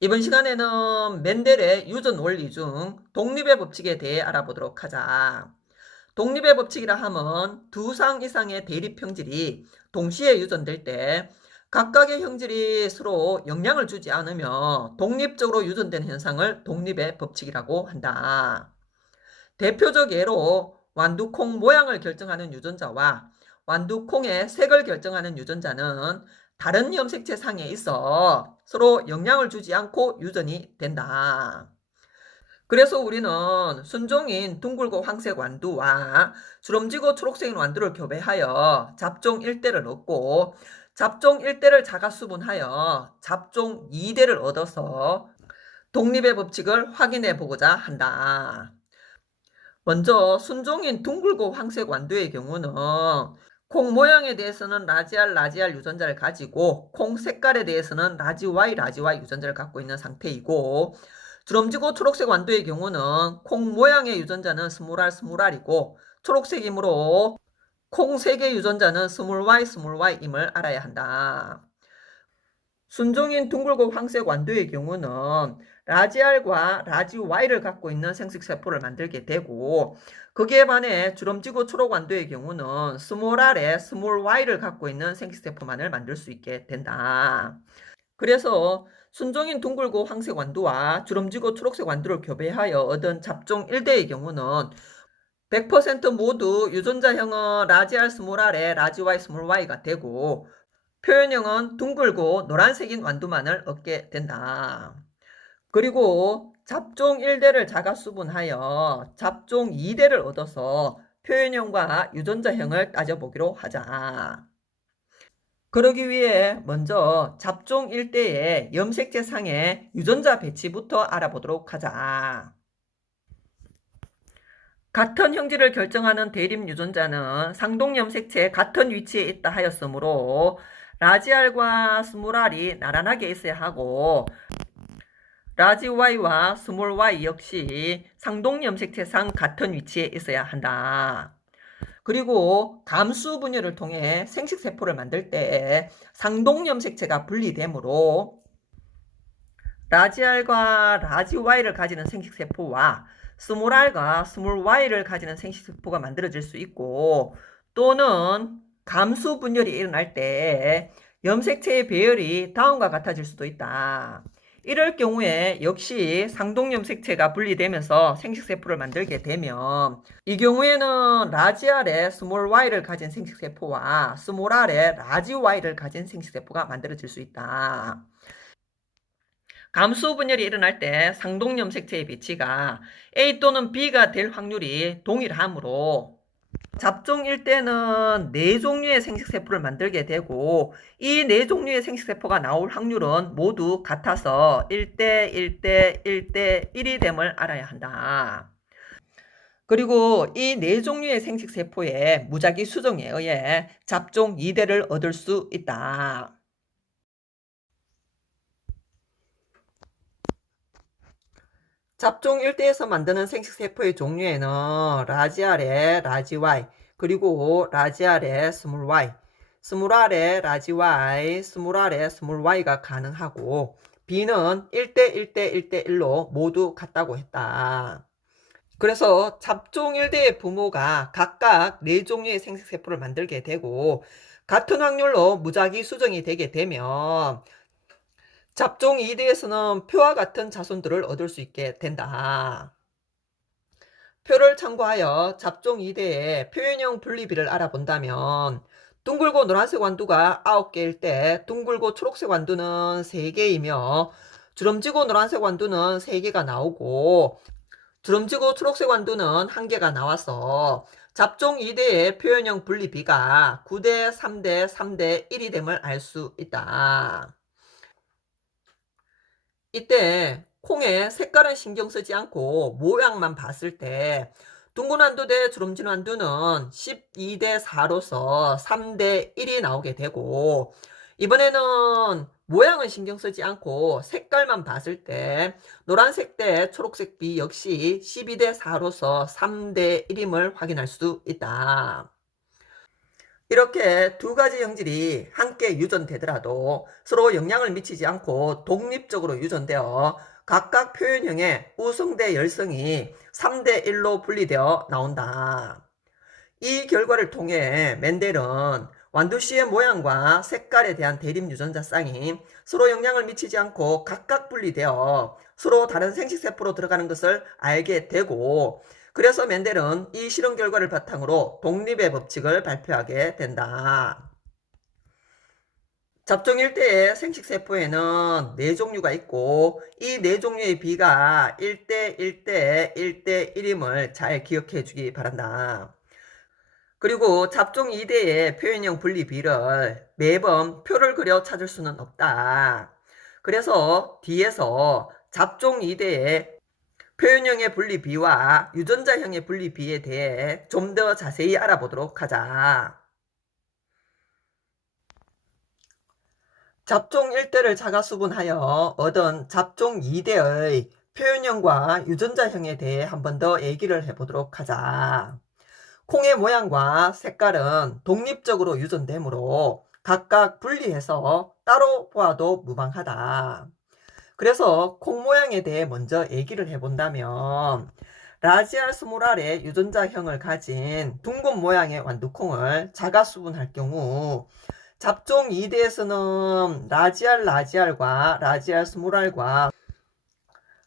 이번 시간에는 멘델의 유전 원리 중 독립의 법칙에 대해 알아보도록 하자. 독립의 법칙이라 하면 두 상 이상의 대립 형질이 동시에 유전될 때 각각의 형질이 서로 영향을 주지 않으며 독립적으로 유전되는 현상을 독립의 법칙이라고 한다. 대표적 예로 완두콩 모양을 결정하는 유전자와 완두콩의 색을 결정하는 유전자는 다른 염색체 상에 있어 서로 영향을 주지 않고 유전이 된다. 그래서 우리는 순종인 둥글고 황색 완두와 주름지고 초록색인 완두를 교배하여 잡종 1대를 얻고 잡종 1대를 자가수분하여 잡종 2대를 얻어서 독립의 법칙을 확인해 보고자 한다. 먼저 순종인 둥글고 황색 완두의 경우는 콩 모양에 대해서는 라지알 유전자를 가지고 콩 색깔에 대해서는 라지 Y 유전자를 갖고 있는 상태이고, 주름지고 초록색 완두의 경우는 콩 모양의 유전자는 스몰R이고 초록색이므로 콩 색의 유전자는 스몰Y임을 알아야 한다. 순종인 둥글고 황색 완두의 경우는 라지알과 라지 Y를 갖고 있는 생식세포를 만들게 되고, 거기에 반해 주름지고 초록 완두의 경우는 스몰 R에 스몰 Y를 갖고 있는 생식세포만을 만들 수 있게 된다. 그래서 순종인 둥글고 황색 완두와 주름지고 초록색 완두를 교배하여 얻은 잡종 1대의 경우는 100% 모두 유전자형은 라지알 스몰 R에 라지 Y 스몰 Y가 되고, 표현형은 둥글고 노란색인 완두만을 얻게 된다. 그리고 잡종 1대를 자가수분하여 잡종 2대를 얻어서 표현형과 유전자형을 따져보기로 하자. 그러기 위해 먼저 잡종 1대의 염색체 상의 유전자 배치부터 알아보도록 하자. 같은 형질을 결정하는 대립 유전자는 상동 염색체의 같은 위치에 있다 하였으므로 라지알과 스몰R이 나란하게 있어야 하고, 라지 Y와 스몰 Y 역시 상동 염색체상 같은 위치에 있어야 한다. 그리고 감수 분열을 통해 생식세포를 만들 때 상동 염색체가 분리되므로 라지알과 라지 Y를 가지는 생식세포와 스몰 R과 스몰 Y를 가지는 생식세포가 만들어질 수 있고, 또는 감수 분열이 일어날 때 염색체의 배열이 다음과 같아질 수도 있다. 이럴 경우에 역시 상동 염색체가 분리되면서 생식세포를 만들게 되면, 이 경우에는 라지 R에 스몰 Y를 가진 생식세포와 스몰 R에 라지 Y를 가진 생식세포가 만들어질 수 있다. 감수 분열이 일어날 때 상동 염색체의 배치가 A 또는 B가 될 확률이 동일하므로 잡종 1대는 4종류의 생식세포를 만들게 되고, 이 4종류의 생식세포가 나올 확률은 모두 같아서 1대 1대 1대 1이 됨을 알아야 한다. 그리고 이 4종류의 생식세포의 무작위 수정에 의해 잡종 2대를 얻을 수 있다. 잡종 1대에서 만드는 생식세포의 종류에는 라지알의 라지 Y, 그리고 라지알의 스몰 Y, 스몰 R의 라지 Y, 스몰 R의 스몰 Y가 가능하고, B는 1대 1대 1대 1로 모두 같다고 했다. 그래서 잡종 1대의 부모가 각각 4종류의 생식세포를 만들게 되고, 같은 확률로 무작위 수정이 되게 되면 잡종 2대에서는 표와 같은 자손들을 얻을 수 있게 된다. 표를 참고하여 잡종 2대의 표현형 분리비를 알아본다면, 둥글고 노란색 완두가 9개일 때 둥글고 초록색 완두는 3개이며 주름지고 노란색 완두는 3개가 나오고, 주름지고 초록색 완두는 1개가 나와서 잡종 2대의 표현형 분리비가 9대 3대 3대 1이 됨을 알 수 있다. 이때 콩의 색깔은 신경 쓰지 않고 모양만 봤을 때 둥근 완두 대 주름진 완두는 12대 4로서 3대 1이 나오게 되고, 이번에는 모양은 신경 쓰지 않고 색깔만 봤을 때 노란색 대 초록색 B 역시 12대 4로서 3대 1임을 확인할 수 있다. 이렇게 두 가지 형질이 함께 유전되더라도 서로 영향을 미치지 않고 독립적으로 유전되어 각각 표현형의 우성대 열성이 3대 1로 분리되어 나온다. 이 결과를 통해 멘델은 완두씨의 모양과 색깔에 대한 대립 유전자 쌍이 서로 영향을 미치지 않고 각각 분리되어 서로 다른 생식세포로 들어가는 것을 알게 되고, 그래서 멘델은 이 실험 결과를 바탕으로 독립의 법칙을 발표하게 된다. 잡종 일대의 생식세포에는 4종류가 있고 이 4종류의 비가 1대 1대 1대 1임을 잘 기억해 주기 바란다. 그리고 잡종 2대의 표현형 분리비를 매번 표를 그려 찾을 수는 없다. 그래서 뒤에서 잡종 2대의 표현형의 분리비와 유전자형의 분리비에 대해 좀 더 자세히 알아보도록 하자. 잡종 1대를 자가수분하여 얻은 잡종 2대의 표현형과 유전자형에 대해 한 번 더 얘기를 해보도록 하자. 콩의 모양과 색깔은 독립적으로 유전되므로 각각 분리해서 따로 보아도 무방하다. 그래서 콩 모양에 대해 먼저 얘기를 해본다면, 라지알 스몰알의 유전자형을 가진 둥근 모양의 완두콩을 자가수분할 경우 잡종 2대에서는 라지알과 라지알 스몰알과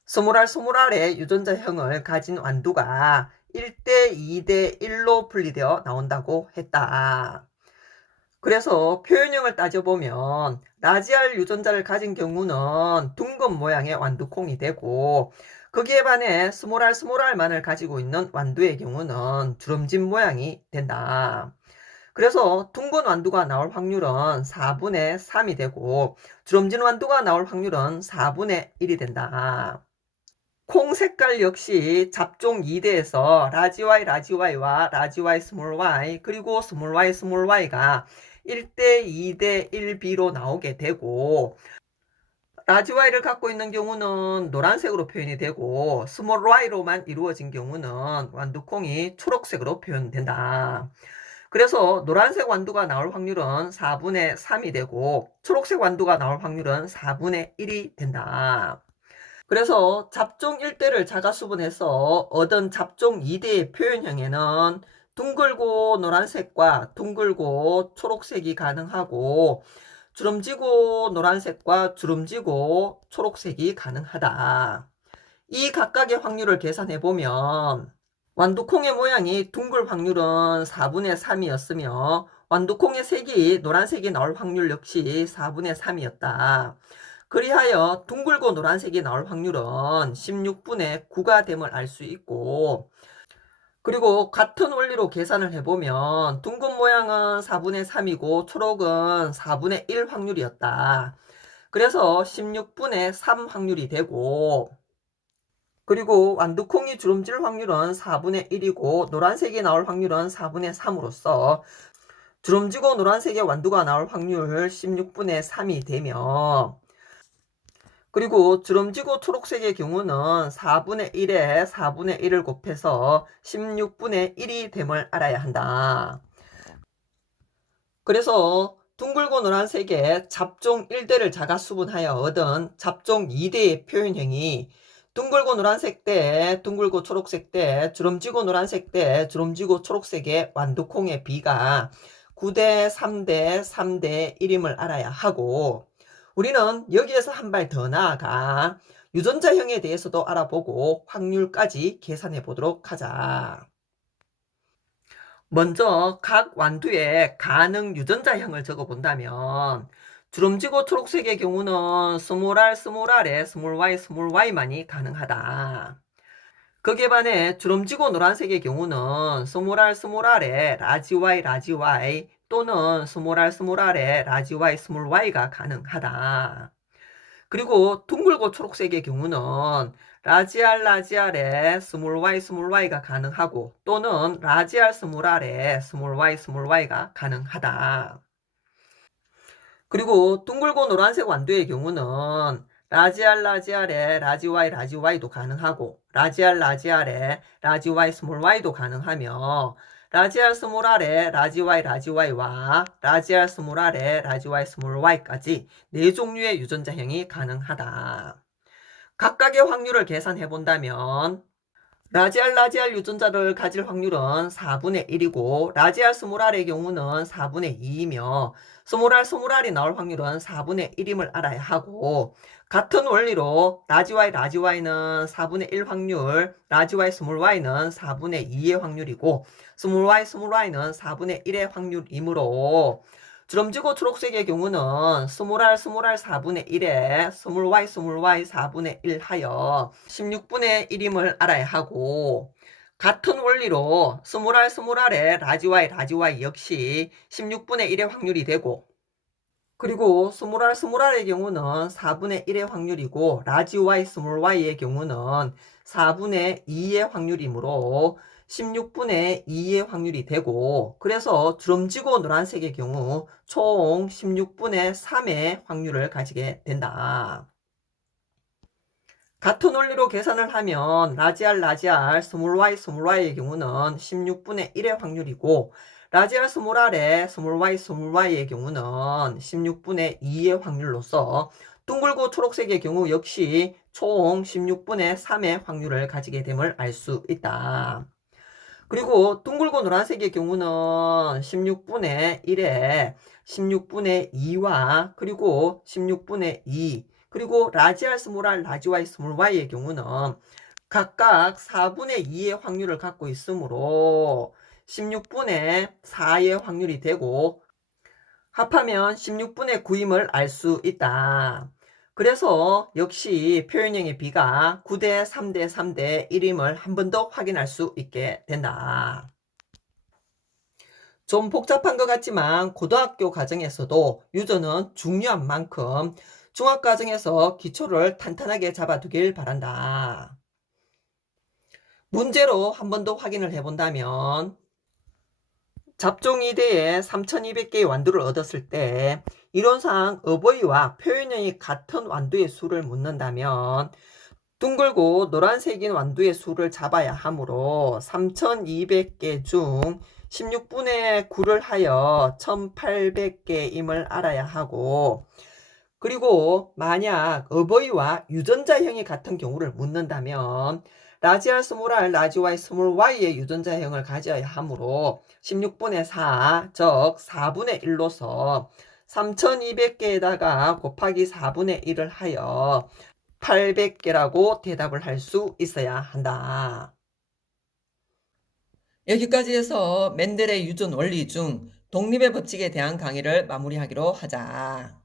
스몰알의 유전자형을 가진 완두가 1대 2대 1로 분리되어 나온다고 했다. 그래서 표현형을 따져보면 라지알 유전자를 가진 경우는 둥근 모양의 완두콩이 되고, 거기에 반해 스몰알만을 가지고 있는 완두의 경우는 주름진 모양이 된다. 그래서 둥근 완두가 나올 확률은 4분의 3이 되고 주름진 완두가 나올 확률은 4분의 1이 된다. 콩 색깔 역시 잡종 2대에서 라지Y와 라지Y 스몰 y 그리고 스몰 y가 1대 2대 1B로 나오게 되고, 라지Y를 갖고 있는 경우는 노란색으로 표현이 되고 스몰 y로만 이루어진 경우는 완두콩이 초록색으로 표현된다. 그래서 노란색 완두가 나올 확률은 4분의 3이 되고 초록색 완두가 나올 확률은 4분의 1이 된다. 그래서 잡종 1대를 자가수분해서 얻은 잡종 2대의 표현형에는 둥글고 노란색과 둥글고 초록색이 가능하고 주름지고 노란색과 주름지고 초록색이 가능하다. 이 각각의 확률을 계산해보면 완두콩의 모양이 둥글 확률은 4분의 3이었으며 완두콩의 색이 노란색이 나올 확률 역시 4분의 3이었다. 그리하여 둥글고 노란색이 나올 확률은 16분의 9가 됨을 알 수 있고, 그리고 같은 원리로 계산을 해보면 둥근 모양은 4분의 3이고 초록은 4분의 1 확률이었다. 그래서 16분의 3 확률이 되고, 그리고 완두콩이 주름질 확률은 4분의 1이고 노란색이 나올 확률은 4분의 3으로서 주름지고 노란색의 완두가 나올 확률 16분의 3이 되며, 그리고 주름지고 초록색의 경우는 4분의 1에 4분의 1을 곱해서 16분의 1이 됨을 알아야 한다. 그래서 둥글고 노란색의 잡종 1대를 자가수분하여 얻은 잡종 2대의 표현형이 둥글고 노란색 대, 둥글고 초록색 대, 주름지고 노란색 대, 주름지고 초록색의 완두콩의 비가 9대 3대 3대 1임을 알아야 하고, 우리는 여기에서 한 발 더 나아가 유전자형에 대해서도 알아보고 확률까지 계산해 보도록 하자. 먼저 각 완두의 가능 유전자형을 적어 본다면 주름지고 초록색의 경우는 스몰r에 스몰 y만이 가능하다. 거기에 반해 주름지고 노란색의 경우는 스몰r에 라지 y 또는 스몰r에 라지 y 스몰 y가 가능하다. 그리고 둥글고 초록색의 경우는 라지알에 스몰 y가 가능하고 또는 라지알 스몰r에 스몰 y가 가능하다. 그리고 둥글고 노란색 완두의 경우는 라지알에 라지 y도 가능하고 라지알에 라지 y 스몰 y도 가능하며 라지 R 스몰 R의 라지 Y 라지 Y와 라지 R 스몰 R의 라지 Y 스몰 Y까지 네 종류의 유전자형이 가능하다. 각각의 확률을 계산해 본다면 라지알 유전자를 가질 확률은 4분의 1이고 라지알 스몰 R의 경우는 4분의 2이며 스몰 R이 나올 확률은 4분의 1임을 알아야 하고, 같은 원리로 라지 Y는 4분의 1 확률, 라지 Y 스몰 Y는 4분의 2의 확률이고 스몰 Y는 4분의 1의 확률이므로 주름지고 초록색의 경우는 스몰 R 4분의 1에 스몰 Y 4분의 1 하여 16분의 1임을 알아야 하고, 같은 원리로 스몰 R의 라지 Y 역시 16분의 1의 확률이 되고, 그리고 스몰 R의 경우는 4분의 1의 확률이고 라지 Y 스몰 Y의 경우는 4분의 2의 확률이므로 16분의 2의 확률이 되고, 그래서 주름지고 노란색의 경우 총 16분의 3의 확률을 가지게 된다. 같은 원리로 계산을 하면 라지 R 스몰 Y의 경우는 16분의 1의 확률이고 라지 R 스몰 Y의 경우는 16분의 2의 확률로서 둥글고 초록색의 경우 역시 총 16분의 3의 확률을 가지게 됨을 알 수 있다. 그리고 둥글고 노란색의 경우는 16분의 1에 16분의 2와 그리고 16분의 2, 그리고 라지 R 스몰 R, 라지 Y 스몰 Y의 경우는 각각 4분의 2의 확률을 갖고 있으므로 16분의 4의 확률이 되고 합하면 16분의 9임을 알 수 있다. 그래서 역시 표현형의 B가 9대 3대 3대 1임을 한 번 더 확인할 수 있게 된다. 좀 복잡한 것 같지만 고등학교 과정에서도 유전은 중요한 만큼 중학과정에서 기초를 탄탄하게 잡아두길 바란다. 문제로 한 번 더 확인을 해본다면 잡종이대에 3200개의 완두를 얻었을 때 이론상 어버이와 표현형이 같은 완두의 수를 묻는다면 둥글고 노란색인 완두의 수를 잡아야 하므로 3200개 중 16분의 9를 하여 1800개임을 알아야 하고, 그리고 만약 어버이와 유전자형이 같은 경우를 묻는다면 라지 R 스몰 R, 라지 Y 스몰 Y의 유전자형을 가져야 하므로 16분의 4, 즉 4분의 1로서 3200개에다가 곱하기 4분의 1을 하여 800개라고 대답을 할 수 있어야 한다. 여기까지 해서 멘델의 유전 원리 중 독립의 법칙에 대한 강의를 마무리하기로 하자.